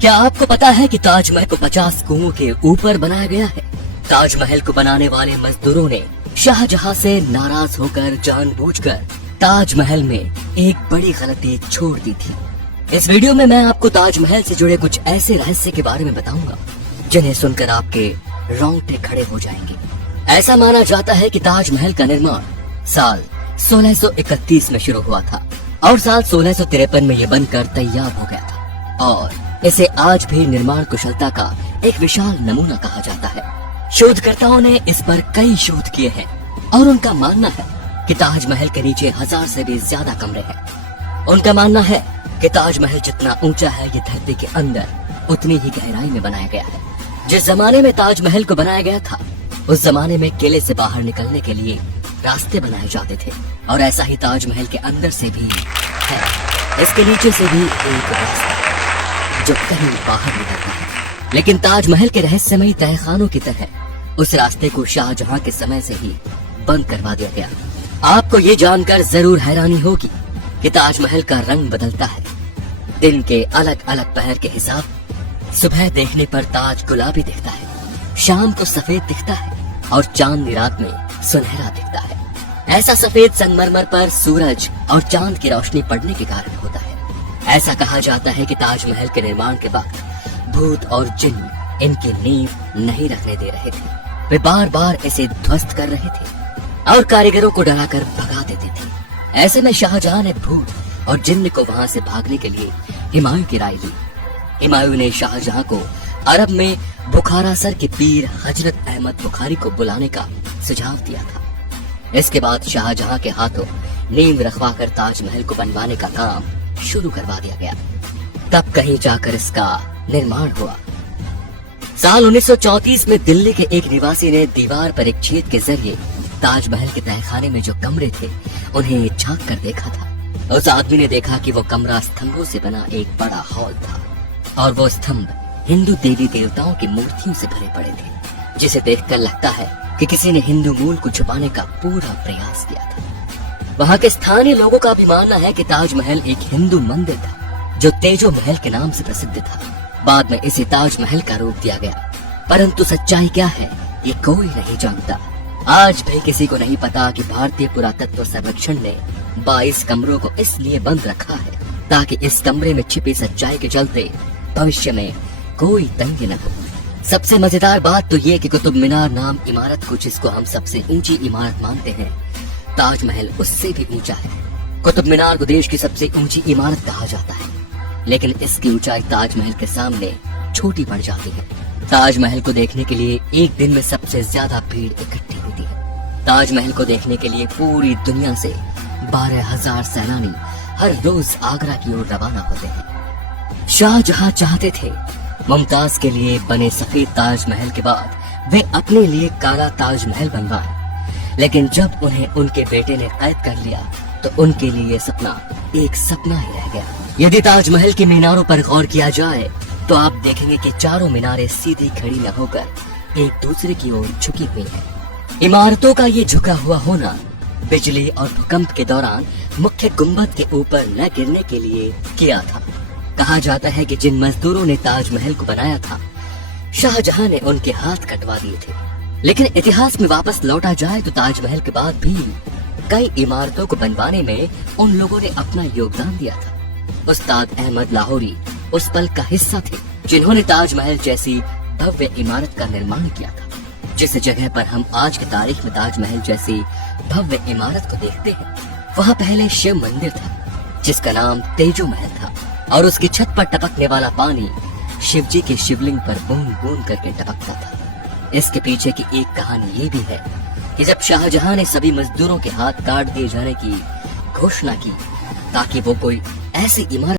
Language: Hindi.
क्या आपको पता है कि ताजमहल को 50 कुओं के ऊपर बनाया गया है? ताजमहल को बनाने वाले मजदूरों ने शाहजहां से नाराज होकर जानबूझकर ताजमहल में एक बड़ी गलती छोड़ दी थी। इस वीडियो में मैं आपको ताजमहल से जुड़े कुछ ऐसे रहस्य के बारे में बताऊंगा जिन्हें सुनकर आपके रोंगटे खड़े हो जाएंगे। ऐसा माना जाता है कि ताजमहल का निर्माण साल 1631 में शुरू हुआ था और साल 1653 में ये बनकर तैयार हो गया था और इसे आज भी निर्माण कुशलता का एक विशाल नमूना कहा जाता है। शोधकर्ताओं ने इस पर कई शोध किए हैं और उनका मानना है कि ताजमहल के नीचे 1000 से भी ज्यादा कमरे हैं। उनका मानना है कि ताजमहल जितना ऊंचा है ये धरती के अंदर उतनी ही गहराई में बनाया गया है। जिस जमाने में ताजमहल को बनाया गया था उस जमाने में किले से बाहर निकलने के लिए रास्ते बनाए जाते थे और ऐसा ही ताजमहल के अंदर से भी है। इसके नीचे से भी एक रास्ता जो कहीं बाहर निकलता है, लेकिन ताजमहल के रहस्यमयी तहखानों की तरह उस रास्ते को शाहजहां के समय से ही बंद करवा दिया गया। आपको ये जानकर जरूर हैरानी होगी कि ताजमहल का रंग बदलता है। दिन के अलग अलग पहर के हिसाब सुबह देखने पर ताज गुलाबी दिखता है, शाम को सफेद दिखता है और चांदनी रात में सुनहरा दिखता है। ऐसा सफेद संगमरमर पर सूरज और चांद की रोशनी पड़ने के कारण होता है। ऐसा कहा जाता है कि ताजमहल के निर्माण के वक्त भूत और जिन्न इनकी नींव नहीं रखने दे रहे थे। वे बार बार इसे ध्वस्त कर रहे थे और कारीगरों को डराकर भगा देते थे। ऐसे में शाहजहां ने भूत और जिन्न को वहां से भागने के लिए हुमायूं की राय ली। हुमायूं ने शाहजहां को अरब में बुखारा सर के पीर हजरत अहमद बुखारी को बुलाने का सुझाव दिया था। इसके बाद शाहजहां के हाथों नींव रखवाकर ताजमहल को बनवाने का काम शुरू करवा दिया गया। तब कहीं जाकर इसका निर्माण हुआ। साल 1934 में दिल्ली के एक निवासी ने दीवार पर एक छेद के जरिए ताजमहल के तहखाने में जो कमरे थे उन्हें झांक कर देखा था। उस आदमी ने देखा कि वो कमरा स्तंभों से बना एक बड़ा हॉल था और वो स्तंभ हिंदू देवी देवताओं की मूर्तियों से भरे पड़े थे, जिसे देखकर लगता है कि किसी ने हिंदू मूल को छुपाने का पूरा प्रयास किया था। वहाँ के स्थानीय लोगों का भी मानना है कि ताजमहल एक हिंदू मंदिर था जो तेजो महल के नाम से प्रसिद्ध था। बाद में इसे ताजमहल का रूप दिया गया, परंतु सच्चाई क्या है ये कोई नहीं जानता। आज भी किसी को नहीं पता कि भारतीय पुरातत्व सर्वेक्षण ने 22 कमरों को इसलिए बंद रखा है ताकि इस कमरे में छिपी सच्चाई के चलते भविष्य में कोई तंगी न हो। सबसे मजेदार बात तो ये कि कुतुब मीनार नाम इमारत को, जिसको हम सबसे ऊंची इमारत मानते हैं, ताजमहल उससे भी ऊंचा है। कुतुब मीनार को देश की सबसे ऊंची इमारत कहा जाता है, लेकिन इसकी ऊंचाई ताजमहल के सामने छोटी पड़ जाती है। ताजमहल को देखने के लिए एक दिन में सबसे ज्यादा भीड़ इकट्ठी होती है। ताजमहल को देखने के लिए पूरी दुनिया से 12,000 सैलानी हर रोज आगरा की ओर रवाना होते हैं। शाहजहां चाहते थे मुमताज के लिए बने सफेद ताजमहल के बाद वे अपने लिए काला ताजमहल बनवाएं, लेकिन जब उन्हें उनके बेटे ने कैद कर लिया तो उनके लिए ये सपना एक सपना ही रह गया। यदि ताजमहल की मीनारों पर गौर किया जाए तो आप देखेंगे कि चारों मीनारें सीधी खड़ी न होकर एक दूसरे की ओर झुकी हुई हैं। इमारतों का ये झुका हुआ होना बिजली और भूकंप के दौरान मुख्य गुंबद के ऊपर न गिरने के लिए किया था। कहा जाता है कि जिन मजदूरों ने ताजमहल को बनाया था शाहजहां ने उनके हाथ कटवा दिए थे। लेकिन इतिहास में वापस लौटा जाए तो ताजमहल के बाद भी कई इमारतों को बनवाने में उन लोगों ने अपना योगदान दिया था। उस्ताद अहमद लाहौरी उस पल का हिस्सा थे जिन्होंने ताजमहल जैसी भव्य इमारत का निर्माण किया था। जिस जगह पर हम आज की तारीख में ताजमहल जैसी भव्य इमारत को देखते हैं वहाँ पहले शिव मंदिर था जिसका नाम तेजो महल था और उसकी छत पर टपकने वाला पानी शिव जी के शिवलिंग पर बूंद बूंद करके टपकता था। इसके पीछे की एक कहानी ये भी है कि जब शाहजहां ने सभी मजदूरों के हाथ काट दिए जाने की घोषणा की ताकि वो कोई ऐसी इमारत